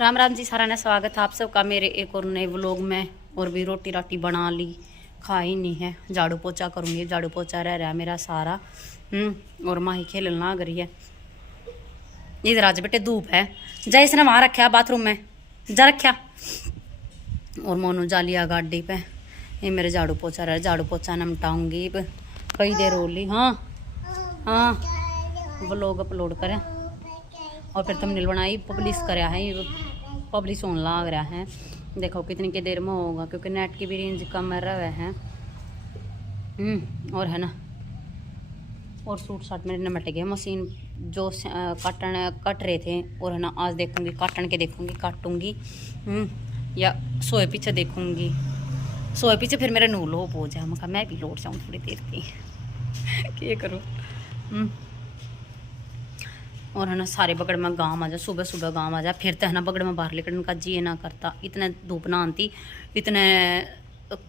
राम राम जी, सारा ने स्वागत है आप सबका मेरे एक और नए व्लॉग में। और भी रोटी राटी बना ली, खाई नहीं है, झाड़ू पोछा करूँगी। झाड़ू पोछा रह रहा है मेरा सारा। और माही खेलना लग रही है इधर। आज बेटे धूप है, जा इसने वहाँ रखा बाथरूम में, जा रखा। और मोनू जा लिया गाड़ी पे। ये मेरे झाड़ू पोछा रहा है, झाड़ू पोछा निपटाऊंगी कई देर हो ली। हाँ हाँ, व्लॉग अपलोड करें और फिर थंबनेल बनाई पब्लिश कराया है। ये पब्लिश होने लग रहा है, देखो कितनी के देर में होगा, क्योंकि नेट की भी रेंज कम रहा है। और है ना, और सूट साट मेरे निमट गए। मशीन जो कट रहे थे, और है ना आज देखूंगी काटन के, देखूंगी काटूंगी या सोए पीछे देखूंगी। सोए पीछे फिर मेरा नूल हो पो जाए, मैं भी लौट जाऊँ थोड़ी देर की क्या करूँ। और है ना सारे बगड़ में गाँव आ जा, सुबह सुबह गाँव आ जा, फिर तो है ना बगड़ में बाहर निकलने का जी ना करता। इतने धूप ना आती, इतने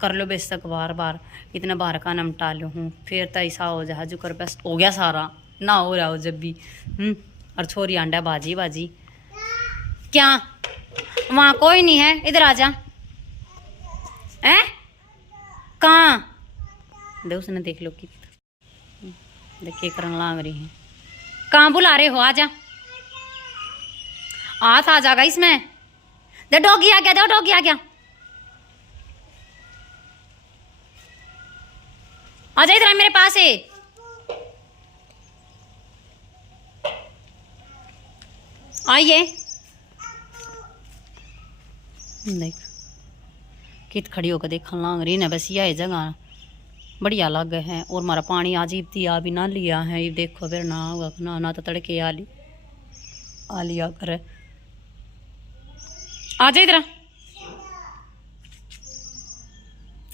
कर लो बेशक बार बार, इतना बाहर का निपटा लो हूँ। फिर तो ऐसा हो जा जो कर बस हो गया सारा ना हो रहा हो जब भी। और छोरी आंडा बाजी बाजी क्या, वहाँ कोई नहीं है, इधर आ जा। है कहाँ दे, उसने देख लो कि देखिए करन लाग रही है। कहाँ बुला रहे हो, आजा। हाथ आ जाएगा इसमें। दे डॉगी आ गया, दे डॉगी आ गया। आजा इधर मेरे पास है। आइए देख कित खड़ी होकर देखने लाग रही ना, बस यह जगह बढ़िया लग है। और हमारा पानी आज इब्ती आ भी ना लिया है, ये देखो फिर ना होगा ना तो तड़के आ लिया कर। आ जा इधर,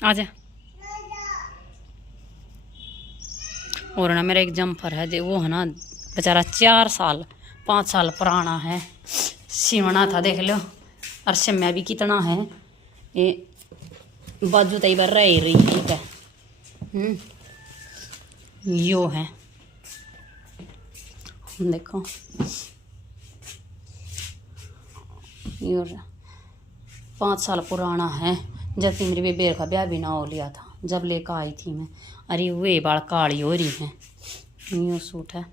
आ जा। और ना मेरा एक जम्फर है जो, वो है ना बेचारा 5 साल पुराना है, सिवना था देख लो। और शिम्या भी कितना है, ये बाजू तई बार रही ठीक है। यो है देखो, यो 5 साल पुराना है। जब कि मेरी बेबेर का ब्याह भी ना हो लिया था, जब लेकर आई थी मैं। अरे वे बाल काली हो रही है। यो सूट है,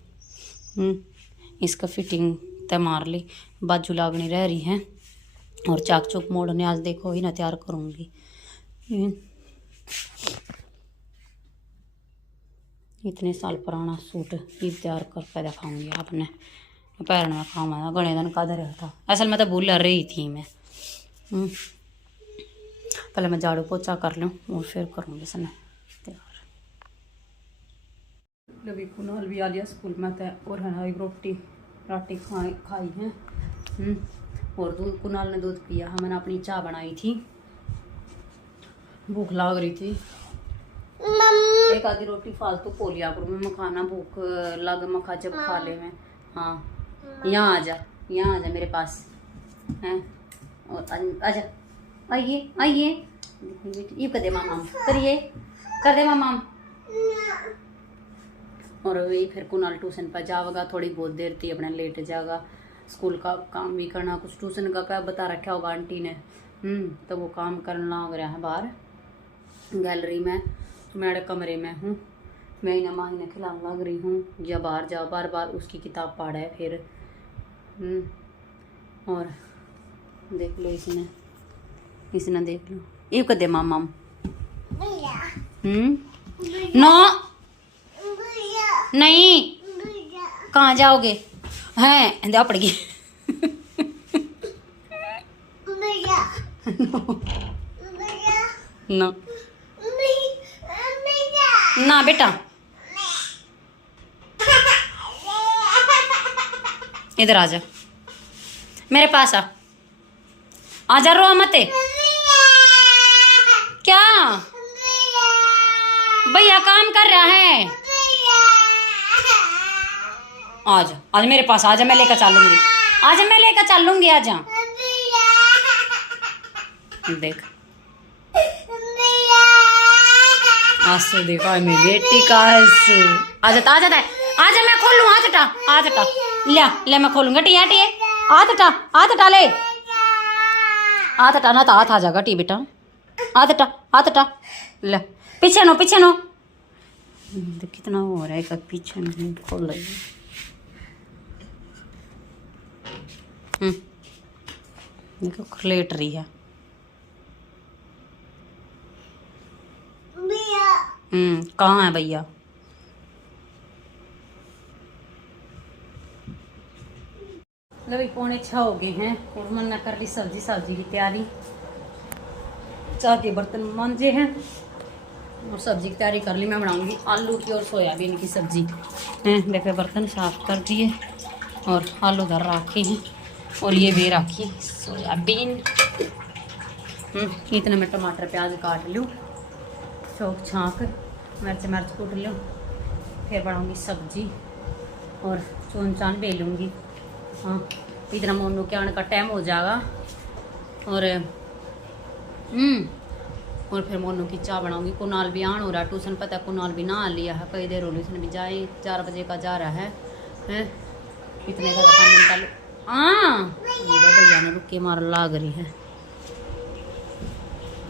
इसका फिटिंग तय मार ली, बाजू लागनी रह रही है। और चाक चुक मोड़ने आज देखो ही ना तैयार करूँगी। इतने साल पुराना सूट ही तैयार करके दिखाऊंगी आपने, पैर में खाऊंगा गणे दिन का धरा था। असल में तो भूल रही थी मैं। पहले मैं झाड़ू पोछा कर लूँ और फिर करूँगी सना तैयार। अभी कुनाल भी आ लिया स्कूल में था, और है ना एक रोटी खाई है। और दूध, कुनाल ने दूध पिया है, मैंने अपनी चाय बनाई थी। भूख लग रही थी, एक आधी रोटी फालतू पोलिया करूँ मैं खाना, भूख लग मखा जब खा ले मैं। हाँ यहाँ आ जा, यहाँ आ जा मेरे पास हैं। और आजा, आइए आइए, ये कर दे मामा, करिए कर दे मामा। और वही फिर कुनाल ट्यूशन पर जाएगा, थोड़ी बहुत देर थी अपने लेट जाएगा। स्कूल का काम भी करना, कुछ ट्यूशन का क्या बता रखा होगा आंटी ने। तो वो काम करना लग रहा है बाहर गैलरी में। मेरे कमरे में हूँ मैं, ना माही ने खिलाने लग रही हूँ, या बाहर जाओ बार बार उसकी किताब पढ़ा है फिर। और देख लो इसने देख लो, ये कर दे मामा। नो नहीं, कहाँ जाओगे हैं, जा पड़ गई। ना ना बेटा, इधर आ जा मेरे पास, आ जा, रो मत। क्या भैया काम कर रहा है, आजा आज मेरे पास, आजा मैं लेकर चलूंगी, आजा मैं लेकर चलूंगी, आजा। देख आंसू देखो मेरी बेटी का आंसू। आजा आजा आजा मैं खोलूँ, हाथ हटा ले मैं खोलूंगा। टिया टिए हाथ हटा ले, हाथ हटा ना तो हाथ आ जाएगा टी बेटा। हाथ हटा, हाथ हटा। ले पीछे नो, पीछे नो। कितना हो रहा है का पीछे नहीं खोल रही है। देखो लेट रही है। कहाँ है भैया? अभी 6:45 हो गए हैं और मन न कर रही सब्जी की तैयारी। चाह के बर्तन मांजे हैं और सब्जी की तैयारी कर ली। मैं बनाऊंगी आलू की और सोयाबीन की सब्जी हैं। देखो बर्तन साफ कर दिए और आलू उधर रखे हैं और ये भी रखी सोयाबीन। इतने में टमाटर प्याज काट लूँ, चौक छाँक मिर्च कूट लूँ, फिर बनाऊंगी सब्जी और चून चान बेलूँगी। हाँ इतना मोनू के आने का टाइम हो जाएगा और फिर मोनू की चाय बनाऊंगी। कुनाल भी आन हो रहा है ट्यूशन, पता है कुनाल भी ना लिया है, कई देर हो ट्यूशन भी जाए, 4 बजे का जा रहा है। इतने का निकाल। हाँ भैया ने रुके मार लाग रही है।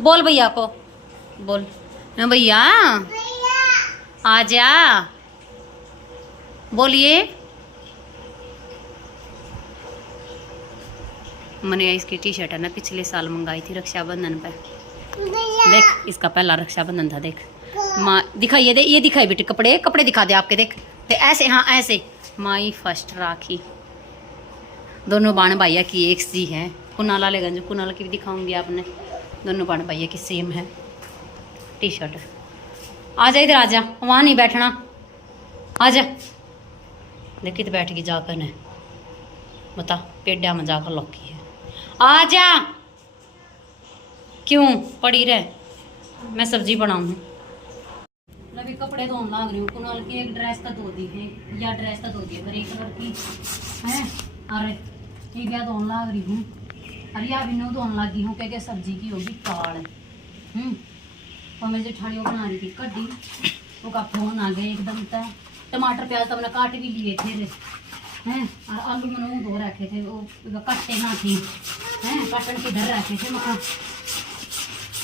बोल भैया को, बोल ना भैया आ जा, बोलिए। मैंने इसकी टी शर्ट है ना पिछले साल मंगाई थी रक्षाबंधन पे। देख इसका पहला रक्षाबंधन था। देख माँ दिखाइए, दे ये दिखाई बेटे, कपड़े दिखा दे आपके। देख ते ऐसे, हाँ ऐसे माई फर्स्ट राखी। दोनों बाण भैया की एक सी है। कुनाला लेगंज कुनाल की भी दिखाऊंगी आपने। दोनों बाण भैया की सेम है टी शर्ट। आजा इधर आजा, वहाँ नहीं बैठना, आजा। देख कित बैठ गई जाकर ने, बता पेड़ा में जाकर लौकी है। आजा, क्यों पड़ी रहे, मैं सब्जी बनाऊँ। अभी कपड़े धोने लग रही हूँ। कुनाल की एक ड्रेस का धो दी है, या ड्रेस का धो दी है, एक कलर की है। अरे ये क्या धोने लग रही हूँ, अरे या भी धोने लगी हूँ क्या सब्जी की होगी काल। और मेरी जेठानी वो बना रही थी कड्डी, वो का फोन आ गया एकदम तक। टमाटर प्याज तो मैंने काट भी लिए थे हैं, और आलू मैंने वो धो रखे थे, वो कट्टे ना थी हैं, कटन के धर रखे थे। मैं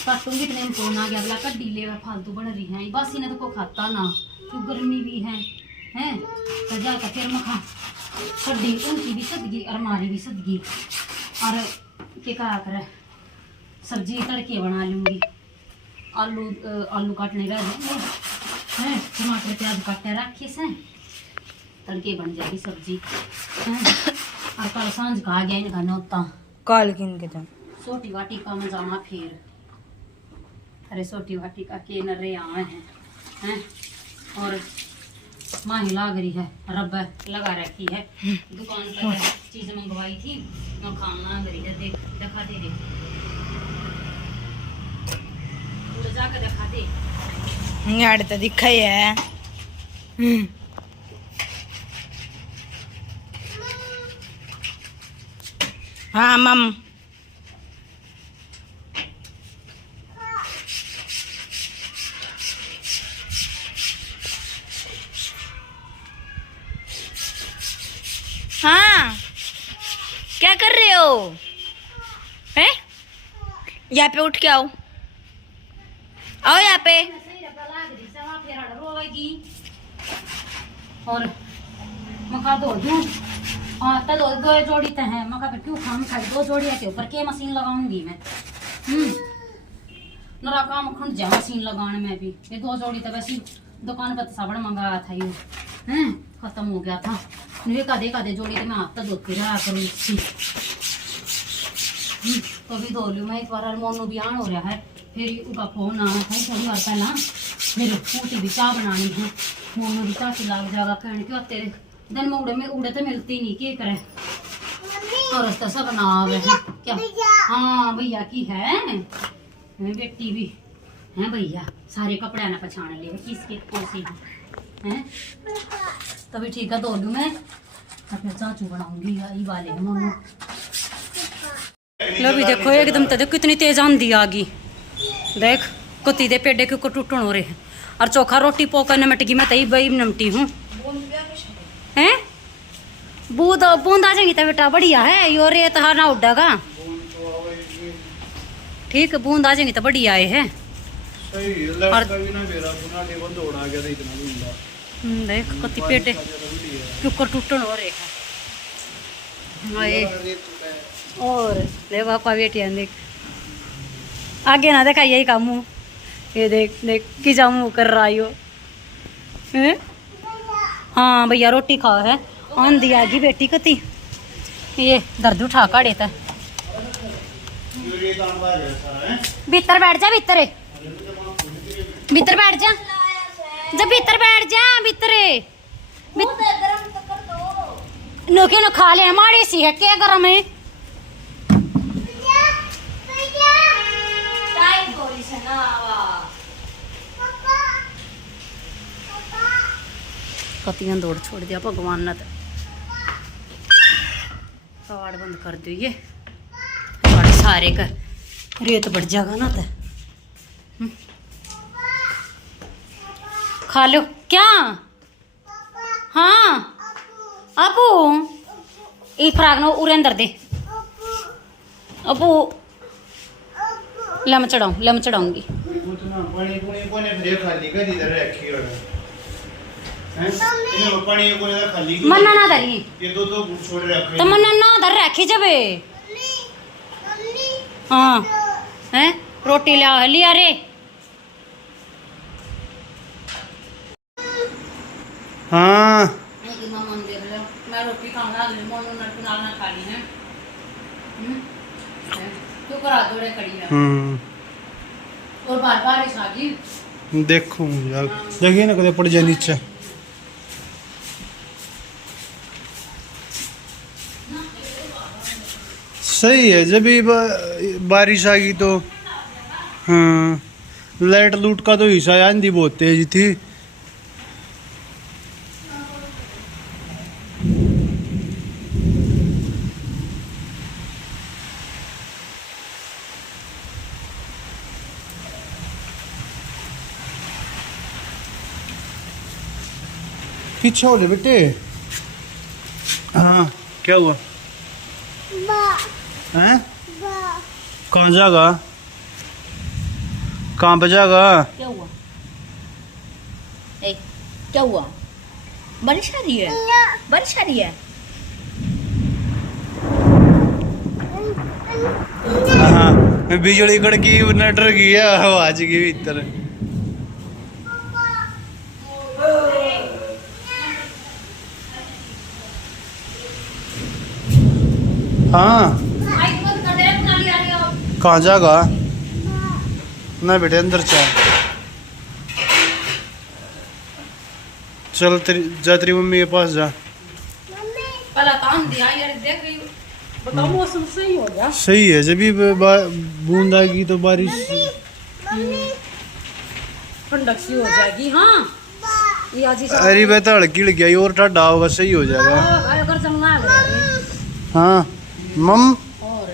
काटूंगी इतने में फोन आ गया, अगला कड्डी ले फालतू बन रही है बस, इन्हें तो को खाता ना, क्यों गर्मी भी है हैं। तो जाकर फिर मखा कड्डी उनकी भी सदगी और हमारी भी सदगी, और क्या कर सब्जी तड़के बना लूँगी। आलू काटने रह जाएंगे हैं, टमाटर प्याज काटे रखे से तड़के बन जाएगी सब्जी हैं। और कल सांझ का आ गया इनका नौता, कल किन के जान सोटी वाटी का में जाना फिर। अरे सोटी वाटी का के नरे आए हैं और माही लाग रही है, रब लगा रखी है दुकान पर, चीज मंगवाई थी मैं खाना लाग रही है। देख दिखा दे, देख तो जाकर दिखा दे। यार तो दिखा ही है। हाँ मम हाँ क्या कर रहे हो हैं? यहाँ पे उठ के आओ, आओ यहाँ पे। और मका धो दूं, हाँ तो दो जोड़ी तो है मका पे क्यों खाम खाई, 2 जोड़ी के ऊपर के मशीन लगाऊंगी मैं। नरा काम खंड जा मशीन लगाने में भी। ये 2 जोड़ी तो वैसे दुकान पर साबण मंगाया था, ये हैं खत्म हो गया था। कादे जोड़ी तो मैं आप तक धोती रहा करूँ इसकी। तो भी धो लूँ मैं एक बार। मोनू भी आन हो रहा है, फिर उनका फोन आना था थोड़ी बार पहला, फिर ऊटी भी चाह बनानी है। मोनू भी चाह लाग जाएगा, कहने क्यों तेरे दिन में उड़े तो मिलती नहीं, क्या करे और रास्ता सब बना है क्या। हाँ भैया की है बेटी भी है भैया, सारे कपड़े ना पछाड़ ले किसके कौन सी है। तभी ठीक है धो लूँ मैं, फिर चाचू बनाऊंगी यही वाले हैं मोनू। लो भी देखो एकदम तो देखो कितनी तेज आंधी आ गई। देख कुत्ती दे पेड़े के टूटन हो रहे हैं, और चोखा रोटी पोकर नमट गई। मैं तई बई नमटी हूँ हैं। बूंद आ जाएंगी तो बेटा बढ़िया है, यो रेत ना उड़ेगा ठीक बूंद आ जाएंगी तो बढ़िया आए है। सही है, लाइट का भी ना मेरा पुनः टेबल दौड़ा गया था इतना लूंगा। देख कति पेटे कुकर टूटन हो रहे है। और ले पापा बेटिया देख आगे ना देखा यही काम मुँह, ये देख देख कि जा मुँह कर रहा हो हैं? हाँ भैया रोटी खाओ है आंधी आ गई बेटी कति ये दर्द उठा काढ़े था। भीतर बैठ जा भीतर भीतर बैठ जा जब भीतर बैठ जा भीतर नोके नो खा ले माड़ी सी है क्या गरम है। कतियां दौड़ छोड़ दिया भगवान ने काड़ बंद कर दो ये सारे कर रेत बढ़ जाएगा ना तो खा लो क्या। हाँ अबू ये फ्राक नो उरे अंदर दे अबू लम चढ़ाऊंगी मन्ना ना धरी तो मन्ना ना धर रखी जबे। हाँ हैं रोटी लिया रे। हाँ मैं रोटी खाऊंगा ना खा ली है क्यों करा दो रे कड़ी है और बार बार इस आगी देखो देखिए ना कदे पड़ जाए नीचे। सही है जब भी बारिश आ गई तो। हाँ लाइट लूट का तो हिस्सा आंधी बहुत तेज थी। पीछे हो ले बेटे। हाँ क्या हुआ हैं? कहाँ जागा कहाँ पे जागा? क्या हुआ ए, क्या हुआ बारिश आ रही है बारिश आ रही है। हाँ बिजली कड़की न डर गई है आवाज की भीतर। हाँ कहाँ जागा ना बेटे अंदर चल तेरी मम्मी के पास जा। बताओ मौसम सही हो गया। सही है जब भी बूंद आएगी तो बारिश ठंडक सी हो जाएगी। हाँ ये आज ही अरे बेटा हड़की गया और ठंडा होगा सही हो जाएगा। अगर चलना है हाँ मम और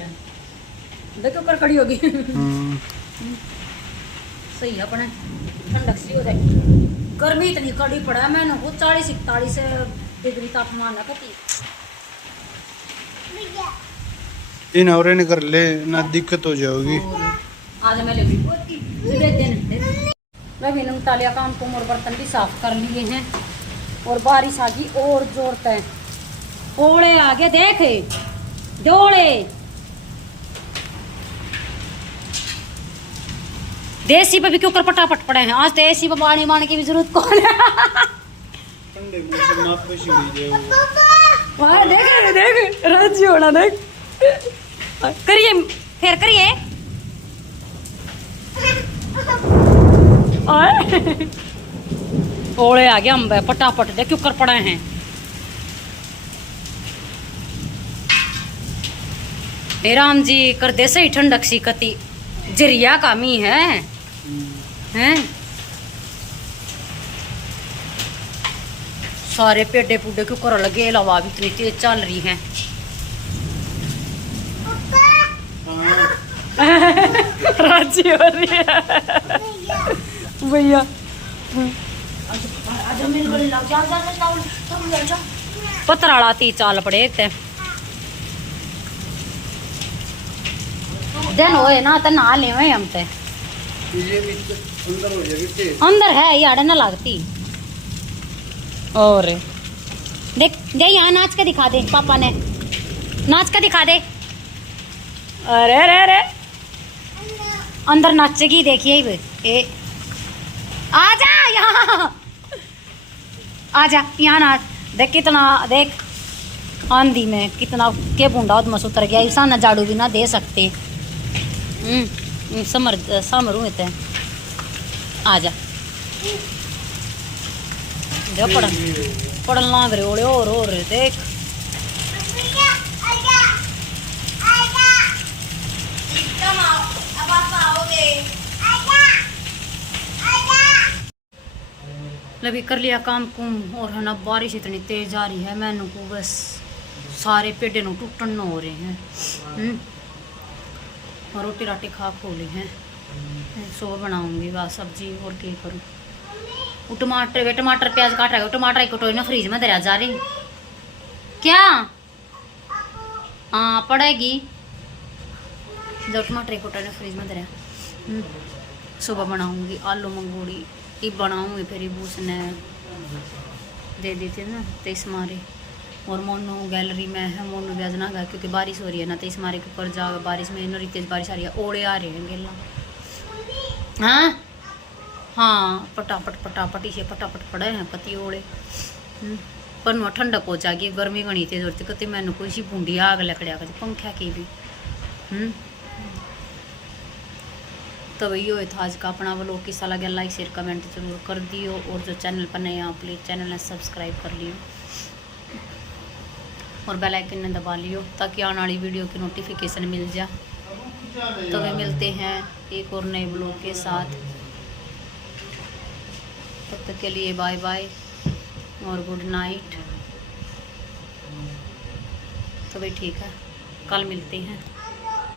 देखो कर खड़ी होगी सही है अपने ठंडक सी हो जाएगी। गर्मी इतनी कड़ी पड़ा है मैंने वो 40-41 डिग्री तापमान है कति इन और कर ले ना दिक्कत हो जाएगी। आज मैं रवि ने उतालिया काम तुम और बर्तन भी साफ कर लिए हैं और बारिश आ गई और जोरते हैं ओड़े आगे देखे जोड़े देसी पे भी क्यों कर पटापट पड़े हैं। आज तो एसी पे पानी मारने की भी जरूरत कौन है। देख राजी होना देख करिए फिर करिए ओले आ गया अम्बे पटापट दे क्यों कर पड़े हैं। राम जी कर दे सही ठंडक सी कति जरिया कामी है हैं सारे पेडे पुडे क्यों कर लगे हवा भी इतनी तेज चल रही है। राजी हो रही है भैया पतराड़ा ती चाल पड़े एक दिन होए ना तो नहा ले हम ते ये भी अंदर हो जाएगी अंदर है यार ना लगती। और देख जा यहाँ नाच के दिखा दे, पापा ने नाच के दिखा दे। अरे अरे अरे अंदर नाचेगी देखिए। ए आजा यहाँ, आजा यहाँ नाच। देख कितना, देख आंधी में कितना के बूंदा उधमस उतर गया। ऐसा ना झाड़ू भी ना दे सकते। समर हुए थे। आजा देख पढ़न लाग रहे ओले और रहे। देख लभी कर लिया काम कुम। और है ना बारिश इतनी तेज आ रही है, मैनू को बस सारे पेड़े नु टूटन हो रहे हैं। और रोटी राटी खा खो ली हैं। सुबह बनाऊंगी वह सब्जी और क्या करूँ। वो टमाटर प्याज काट रहा है। टमाटर एक कटोरी ना फ्रिज में दरिया जा रही क्या? हाँ पड़ेगी जो टमाटर एक कटोरी फ्रिज में दरिया। सुबह बनाऊंगी आलू मंगूड़ी ये बनाऊंगी। फिर बूस ने दे दी थी ना तो इस मारे। और मोनू गैलरी में है, मोनू ब्याज ना गया क्योंकि बारिश हो रही है ना, तो इस मारे के ऊपर जा बारिश में इन्होंने तेज बारिश आ रही है, ओले आ रहे हैं गेला। हाँ हाँ पटापट इसे पटापट पड़े हैं पति ओले। पर मैं ठंडक हो जाएगी, गर्मी घनी तेज होती कति मैंने कोई सी बूंदी आग लकड़िया कर पंखा की भी। तो वही हो था आज का अपना व्लॉग। किसा लगे लाइक शेयर कमेंट जरूर कर दियो। और जो चैनल पर नए आप प्लीज़ चैनल ने सब्सक्राइब कर लियो और बेल आइकन ने दबा लियो ताकि आने वाली वीडियो की नोटिफिकेशन मिल जाए। तो वे मिलते हैं एक और नए व्लॉग के साथ। तब तक के लिए बाय बाय और गुड नाइट। तो भाई ठीक है, कल मिलते हैं।